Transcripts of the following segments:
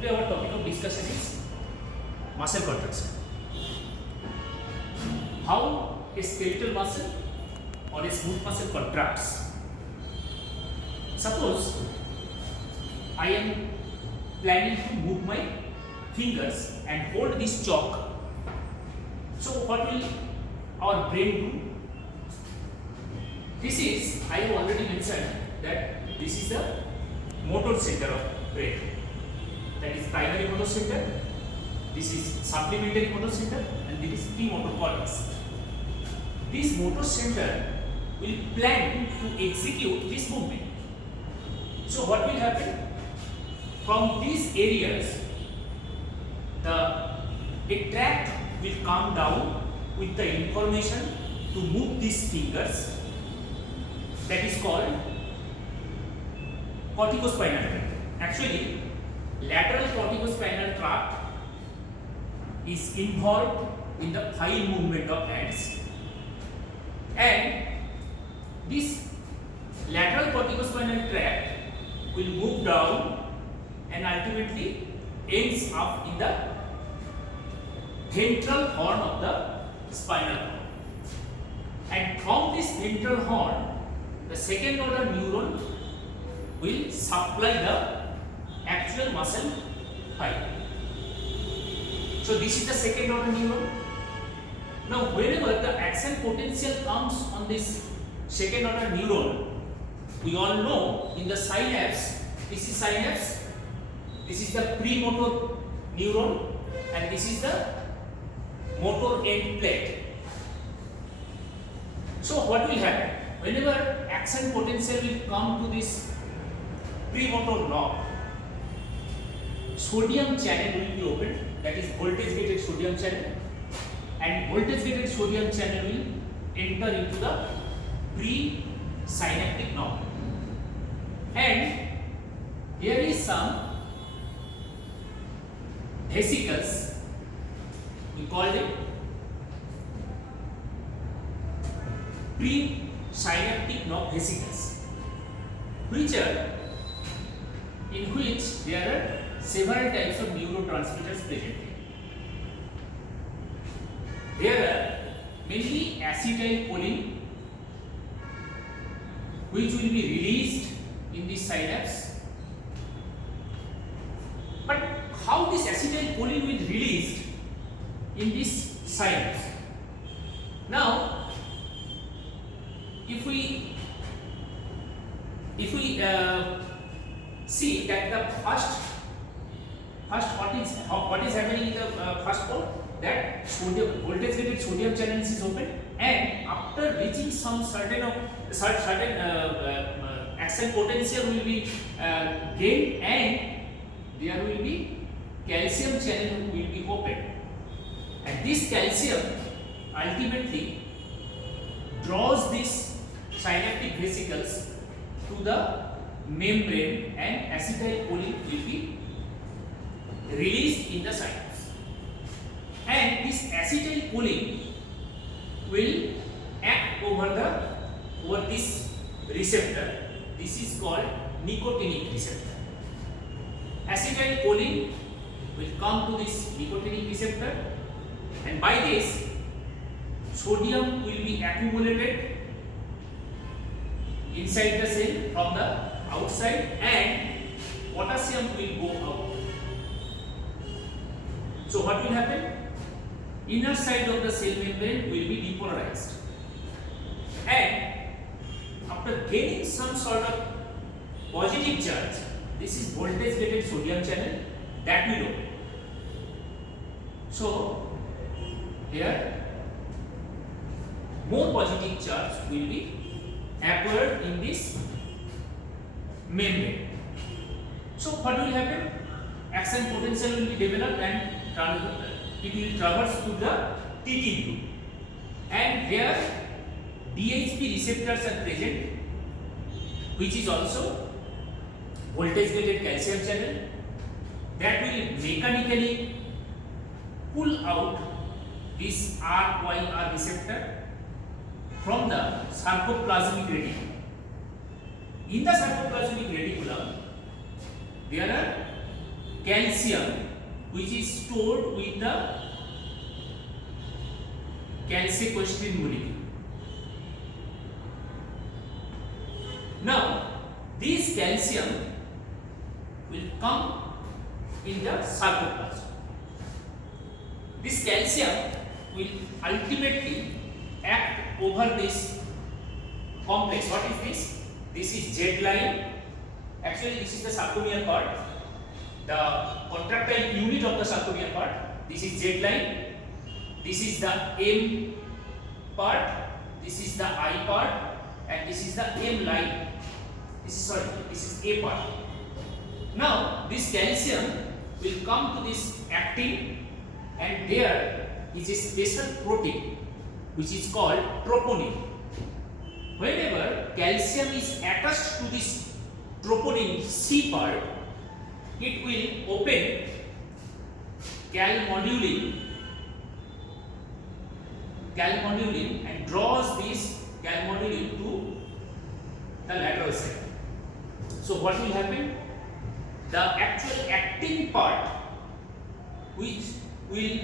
Today our topic of discussion is muscle contraction. How a skeletal muscle or a smooth muscle contracts. Suppose I am planning to move my fingers and hold this chalk. So what will our brain do? This is, I have already mentioned that this is the motor center of brain. That is primary motor center, this is supplementary motor center, and this is premotor cortex. This motor center will plan to execute this movement. So what will happen? From these areas, a tract will come down with the information to move these fingers. That is called corticospinal tract. Actually, lateral corticospinal tract is involved in the fine movement of hands, and this lateral corticospinal tract will move down and ultimately ends up in the ventral horn of the spinal cord. And from this ventral horn, the second order neuron will supply the actual muscle fiber. So this is the second order neuron. Now whenever the action potential comes on this second order neuron, we all know in the synapse, this is synapse, this is the premotor neuron, and this is the motor end plate. So what will happen? Whenever action potential will come to this premotor knob, sodium channel will be opened, that is voltage gated sodium channel, and voltage gated sodium channel will enter into the presynaptic knob. And here is some vesicles, we called it presynaptic knob vesicles, which are in which there are several types of neurotransmitters present. There are mainly acetylcholine, which will be released in this synapse. But how this acetylcholine will be released in this synapse? Now, if we see that the first what is happening in the first port, that sodium voltage gated sodium channels is open, and after reaching some certain action potential will be gained, and there will be calcium channel will be opened, and this calcium ultimately draws these synaptic vesicles to the membrane, and acetylcholine will be released in the synapse. And this acetylcholine will act over this receptor. This is called nicotinic receptor. Acetylcholine will come to this nicotinic receptor, and by this sodium will be accumulated inside the cell from the outside, and potassium will go out. So what will happen? Inner side of the cell membrane will be depolarized, and after gaining some sort of positive charge, this is voltage gated sodium channel, that will open. So here more positive charge will be acquired in this membrane. So what will happen? Action potential will be developed, and it will traverse to the TT loop, and here DHP receptors are present, which is also voltage gated calcium channel, that will mechanically pull out this RYR receptor from the sarcoplasmic reticulum. In the sarcoplasmic reticulum, there are calcium which is stored with the calsequestrin molecule. Now this calcium will come in the sarcoplasm. This calcium will ultimately act over this complex. What is this? This is Z line. Actually, this is the sarcomere part, the contractile unit of the sarcomere part. This is Z line. This is the M part. This is the I part, and this is the M line. This is A part. Now, this calcium will come to this actin, and there is a special protein which is called troponin. Whenever calcium is attached to this troponin C part, it will open calmodulin and draws this calmodulin to the lateral side. So what will happen? The actual actin part, which will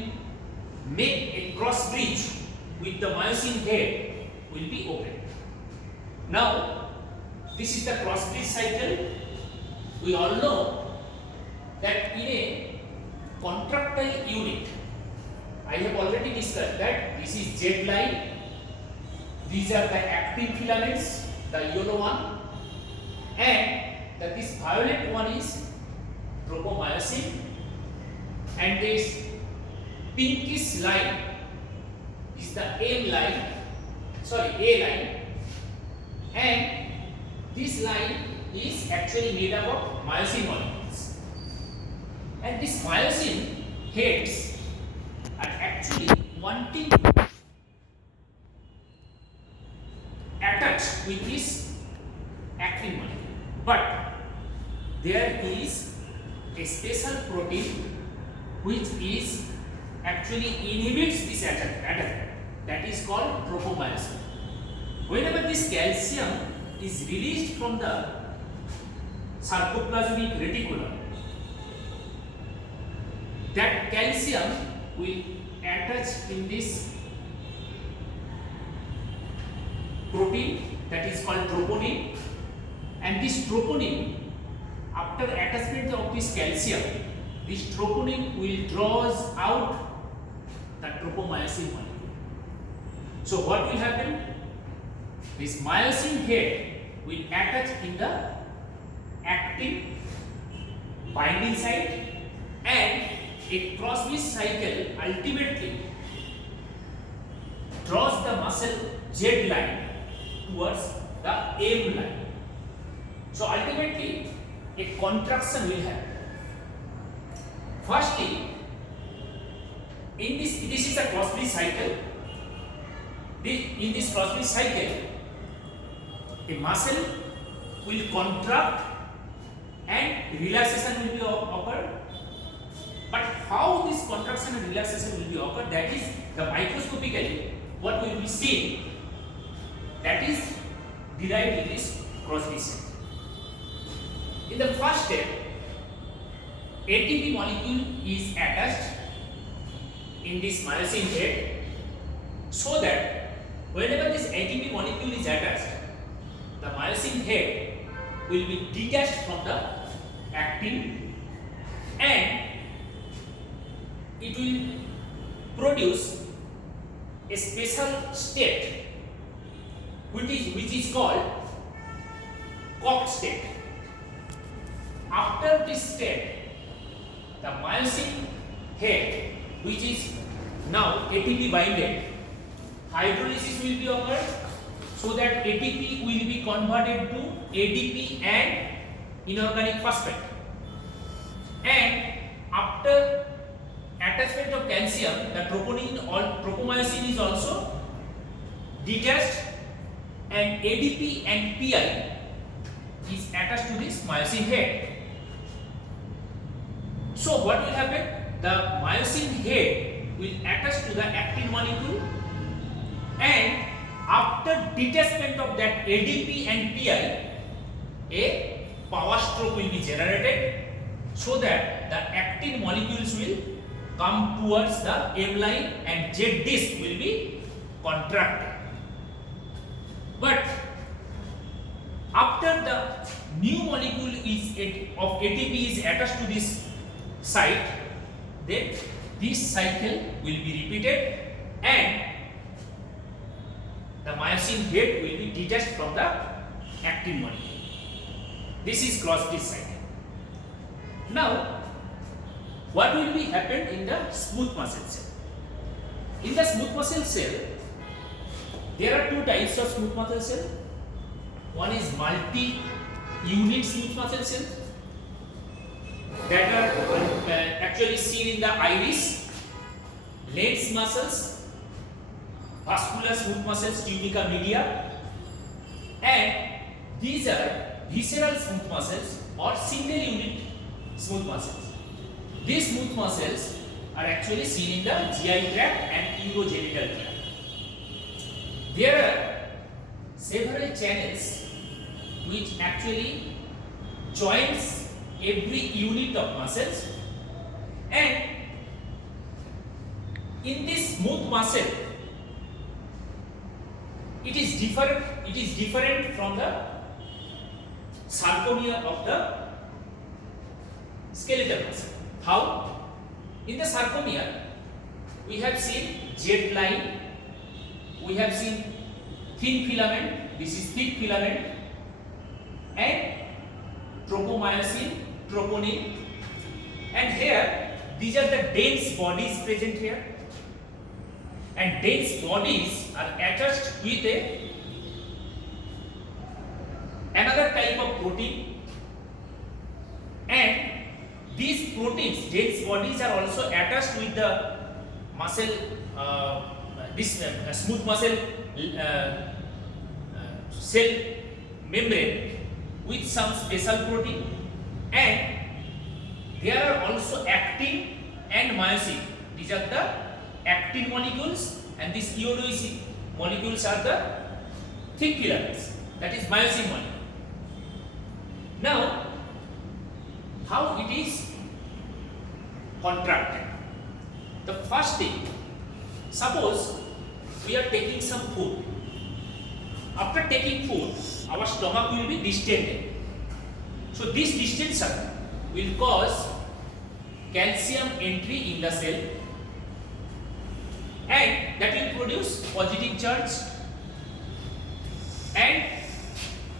make a cross bridge with the myosin head, will be opened. Now, this is the cross bridge cycle. We all know that in a contractile unit, I have already discussed that this is Z line. These are the actin filaments, the yellow one, and this violet one is tropomyosin, and this pinkish line is the A line, and this line is actually made up of myosin molecules, and these myosin heads are actually wanting to attach with this actin molecule, but there is a special protein which is actually inhibits this attachment, that is called tropomyosin. Whenever this calcium is released from the sarcoplasmic reticulum, that calcium will attach in this protein that is called troponin, and this troponin, after attachment of this calcium, this troponin will draws out the tropomyosin molecule. So what will happen? This myosin head will attach in the actin binding site, and a cross bridge cycle ultimately draws the muscle Z line towards the M line. So ultimately a contraction will happen. Firstly, in this is a cross bridge cycle. In this cross bridge cycle, a muscle will contract and relaxation will be occur. But how this contraction and relaxation will be occur, that is the microscopically what will be seen, that is derived in this cross bridge cycle. In the first step, ATP molecule is attached in this myosin head, so that whenever this ATP molecule is attached, the myosin head will be detached from the actin, and it will produce a special state which is called cocked state. After this state, the myosin head, which is now ATP binded, hydrolysis will be occurred, so that ATP will be converted to ADP and inorganic phosphate. And after attachment of calcium, the tropomyosin is also detached, and ADP and PI is attached to this myosin head. So what will happen? The myosin head will attach to the actin molecule, and after detachment of that ADP and PI, a power stroke will be generated, so that the actin molecules will come towards the M line and Z disc will be contracted. But after the new molecule of ATP is attached to this site, then this cycle will be repeated and the myosin head will be detached from the actin molecule. This is cross-bridge cycle. Now, what will be happen in the smooth muscle cell? In the smooth muscle cell, there are two types of smooth muscle cell. One is multi-unit smooth muscle cell that are actually seen in the iris, lens muscles, vascular smooth muscles, tunica media, and these are visceral smooth muscles or single unit smooth muscles. These smooth muscles are actually seen in the GI tract and urogenital tract. There are several channels which actually joins every unit of muscles, and in this smooth muscle it is different from the sarcomere of the skeletal muscle. How? In the sarcomere we have seen Z line, we have seen thin filament, this is thick filament, and tropomyosin, troponin, and here these are the dense bodies present here, and dense bodies are attached with another type of protein, and these proteins, dense bodies, are also attached with the muscle, smooth muscle cell membrane with some special protein, and there are also actin and myosin. These are the actin molecules, and these iodoic molecules are the thick filaments, that is myosin molecule. Now, how it is contracted? The first thing, suppose we are taking some food. After taking food, our stomach will be distended. So this distension will cause calcium entry in the cell, and that will produce positive charge, and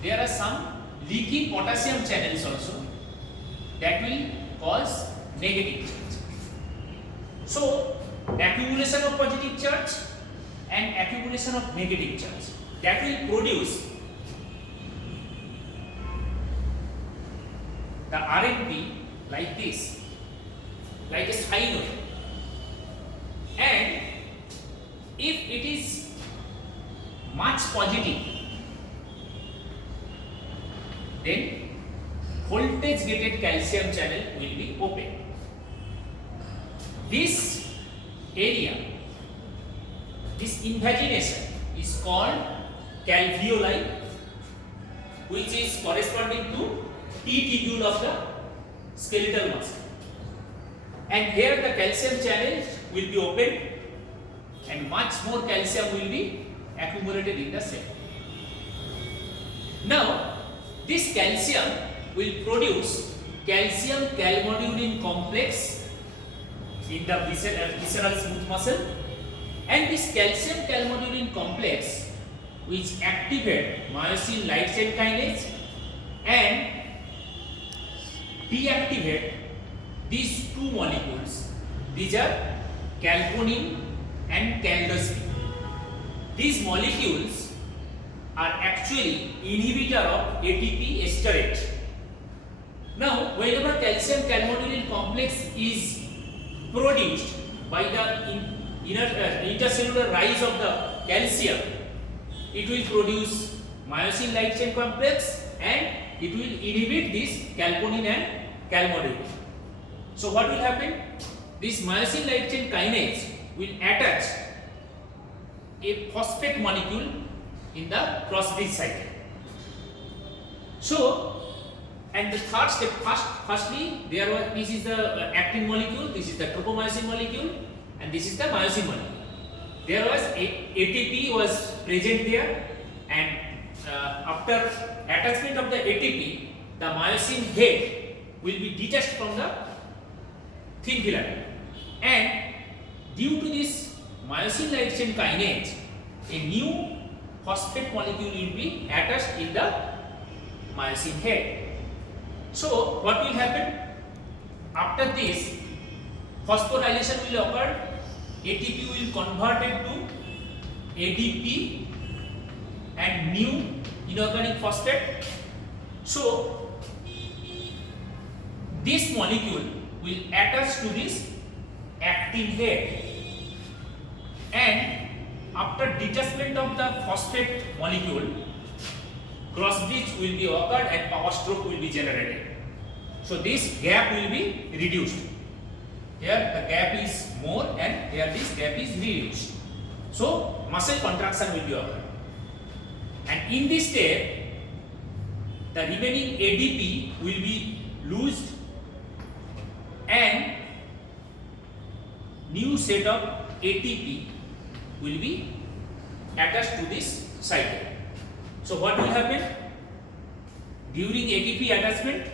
there are some leaky potassium channels also that will cause negative charge. So accumulation of positive charge and accumulation of negative charge, that will produce the RNP like this, like a sphenoid, and if it is much positive, then voltage gated calcium channel will be open. This area, this invagination is called calveoli, which is corresponding to T-tubule of the skeletal muscle, and here the calcium channels will be open and much more calcium will be accumulated in the cell. Now this calcium will produce calcium calmodulin complex in the visceral smooth muscle, and this calcium calmodulin complex which activate myosin light chain kinase and deactivate these two molecules. These are calponin and caldospin. These molecules are actually inhibitor of ATP esterase. Now, whenever calcium calmodulin complex is produced by the intercellular rise of the calcium, it will produce myosin light chain complex and it will inhibit this calponin and calmodulin. So what will happen? This myosin light chain kinase will attach a phosphate molecule in the cross-bridge cycle. So And the third step, firstly, this is the actin molecule, this is the tropomyosin molecule, and this is the myosin molecule. There was ATP was present there, and after attachment of the ATP, the myosin head will be detached from the thin filament, and due to this myosin light chain kinase, a new phosphate molecule will be attached in the myosin head. So what will happen after this? Phosphorylation will occur. ATP will converted to ADP and new inorganic phosphate. So this molecule will attach to this actin head, and after detachment of the phosphate molecule, cross bridge will be occurred and power stroke will be generated. So this gap will be reduced. Here the gap is more and here this gap is reduced. So muscle contraction will be occurred. And in this step, the remaining ADP will be loosed and new set of ATP will be attached to this cycle. So what will happen? During ATP attachment,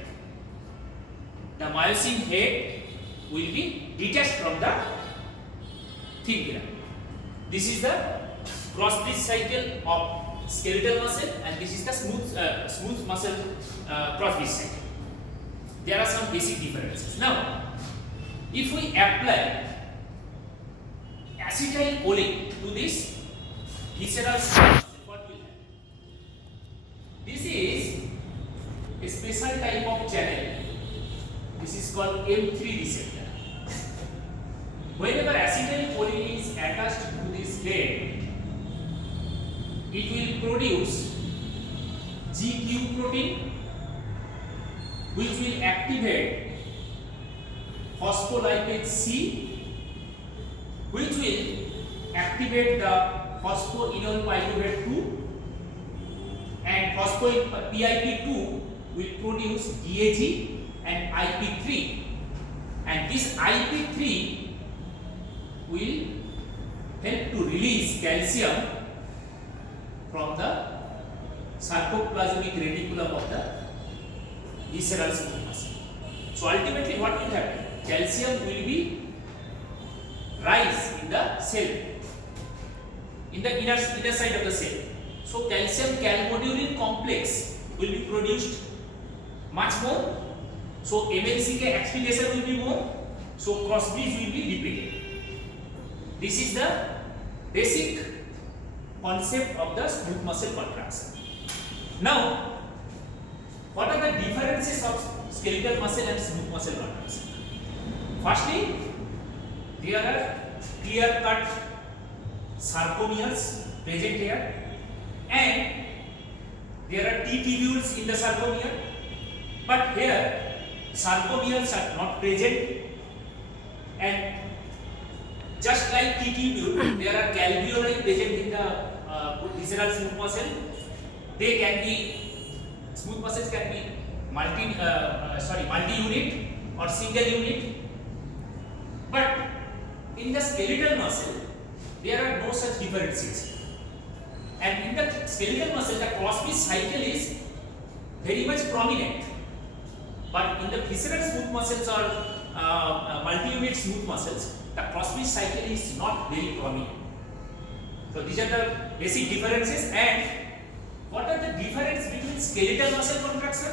the myosin head will be detached from the thin filament. This is the cross bridge cycle of skeletal muscle, and this is the smooth muscle cross bridge cycle. There are some basic differences. Now, if we apply acetylcholine to this visceral muscle, what will happen? This is a special type of channel. This is called M3 receptor. Whenever acetylcholine is attached to this head, it will produce GQ protein, which will activate phospholipase C, which will activate the phosphoenol pyruvate 2, and PIP2 will produce DAG and IP3, and this IP3 will help to release calcium from the sarcoplasmic reticulum of the visceral smooth muscle. So ultimately what will happen? Calcium will be rise in the cell, in the inner side of the cell. So calcium calmodulin complex will be produced much more. So MLCK explication will be more. So cross bridge will be repeated. This is the basic concept of the smooth muscle contraction. Now, what are the differences of skeletal muscle and smooth muscle contraction? Firstly, there are clear-cut sarcomeres present here, and there are T-tubules in the sarcomere, but here sarcomeres are not present, and just like T-tubule, there are alveoli present in the visceral smooth muscle. They can be, smooth muscles can be multi-unit or single unit, but in the skeletal muscle there are no such differences. And in the skeletal muscle, the cross bridge cycle is very much prominent, but in the visceral smooth muscles or multi-unit smooth muscles, the cross bridge cycle is not very prominent. So these are the basic differences. And what are the difference between skeletal muscle contraction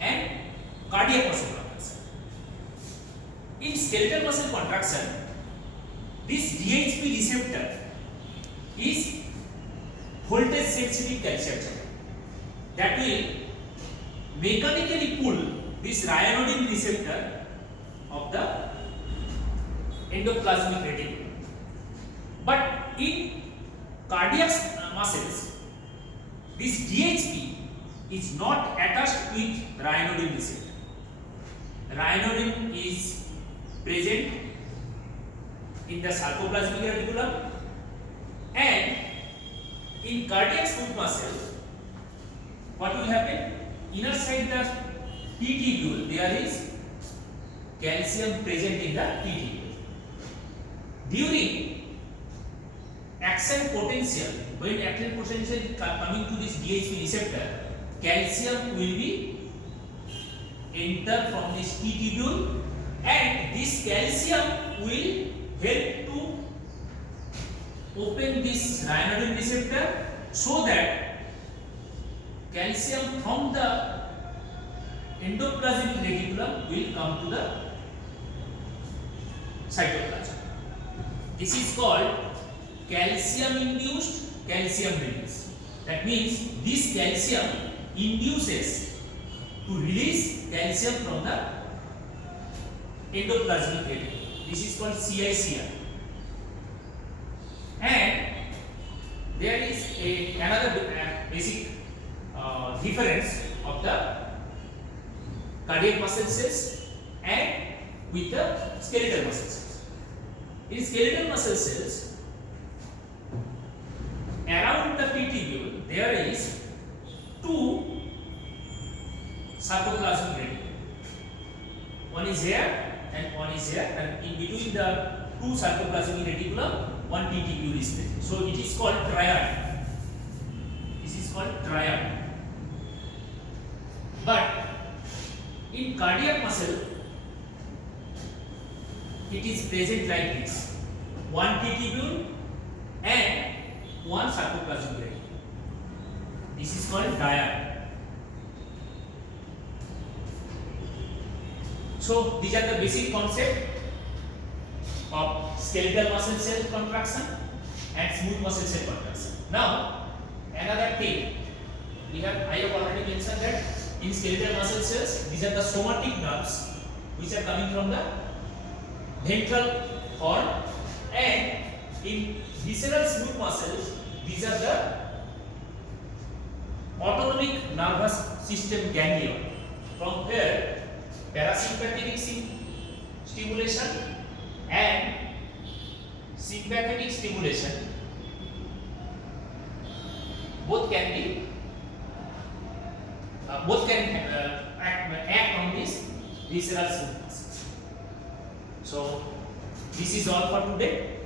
and cardiac muscle contraction? In skeletal muscle contraction, this DHP receptor is voltage sensitive calcium channel that will mechanically pull this ryanodine receptor of the endoplasmic reticulum. But in cardiac muscles, this DHP is not attached with ryanodine receptor. Ryanodine is present in the sarcoplasmic reticulum, and in cardiac smooth muscle, what will happen? Inner side the T tubule, there is calcium present in the T tubule. During action potential, when action potential is coming to this DHP receptor, calcium will be enter from this T tubule, and this calcium will help to open this ryanodine receptor, so that calcium from the endoplasmic reticulum will come to the cytoplasm. This is called calcium induced calcium release. That means this calcium induces to release calcium from the endoplasmic reticulum. This is called CICR. And there is another basic difference of the cardiac muscle cells and with the skeletal muscle cells. In skeletal muscle cells, around the T tubule there is two sarcoplasmic reticulum. One is here and one is here, and in between the two sarcoplasmic reticulum, one T tubule is there. So it is called triad. This is called triad. But in cardiac muscle, it is present like this: one T tubule and one sarcoplasmic reticulum. This is called dyad. So these are the basic concept of skeletal muscle cell contraction and smooth muscle cell contraction. Now, another thing I have already mentioned that in skeletal muscle cells, these are the somatic nerves which are coming from the ventral horn, and in visceral smooth muscles, these are the autonomic nervous system ganglion. From here, parasympathetic stimulation and sympathetic stimulation both can act on this visceral smooth muscles. So this is all for today.